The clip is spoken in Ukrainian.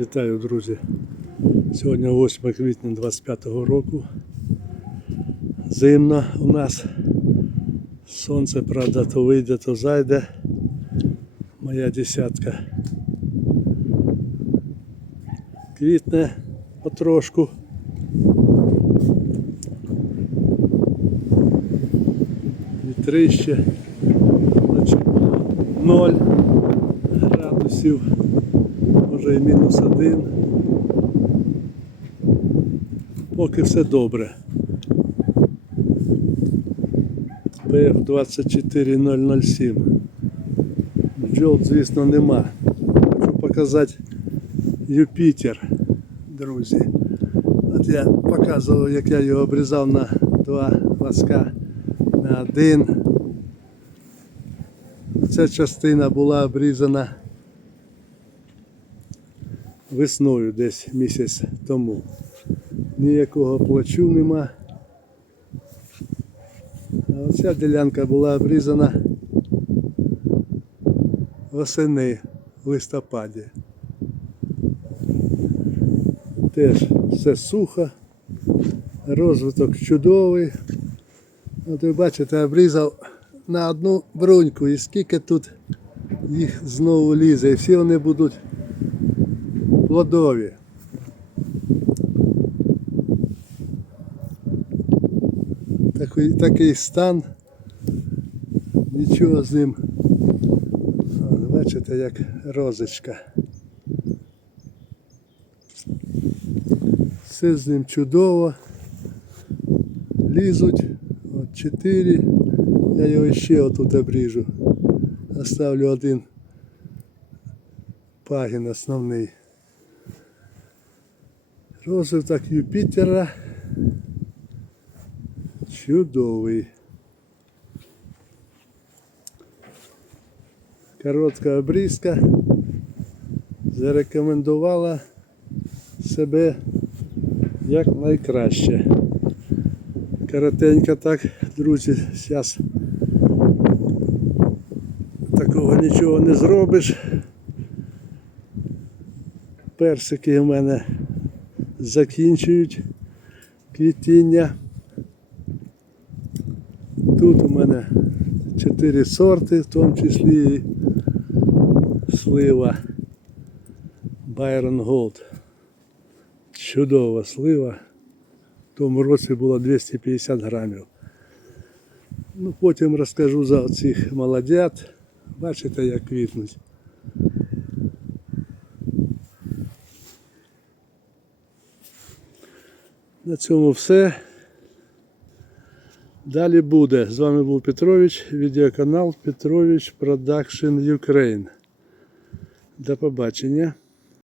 Вітаю, друзі. Сьогодні 8 квітня 25 року. Зимно у нас. Сонце, правда, то вийде, то зайде. Моя десятка. Квітне потрошку. Вітрище. 0 градусів може і мінус один. Поки все добре. ПФ 24007. Бджол, звісно, нема. Хочу показати Юпітер, друзі. От я показував, як я його обрізав на два ласка на один. Ця частина була обрізана весною десь місяць тому. Ніякого плачу нема. А оця ділянка була обрізана восени в листопаді. Теж все сухо, розвиток чудовий. От ви бачите, обрізав на одну бруньку і скільки тут їх знову лізе, і всі вони будуть плодові. Такий, такий стан. Нічого з ним. Бачите, як розочка. Все з ним чудово. Лізуть. От чотири. Я його ще отут обріжу. Оставлю один пагін основний. Розвиток Юпітера чудовий. Коротка обрізка зарекомендувала себе як найкраще. Коротенько так, друзі, зараз такого нічого не зробиш. Персики у мене закінчують квітіння. Тут у мене чотири сорти, в тому числі і слива Byron Gold. Чудова слива. В тому році було 250 грамів. Ну, потім розкажу за цих молодят. Бачите, як квітнуть. На цьому все. Далі буде. З вами був Петрович, відеоканал Петрович Production Ukraine. До побачення.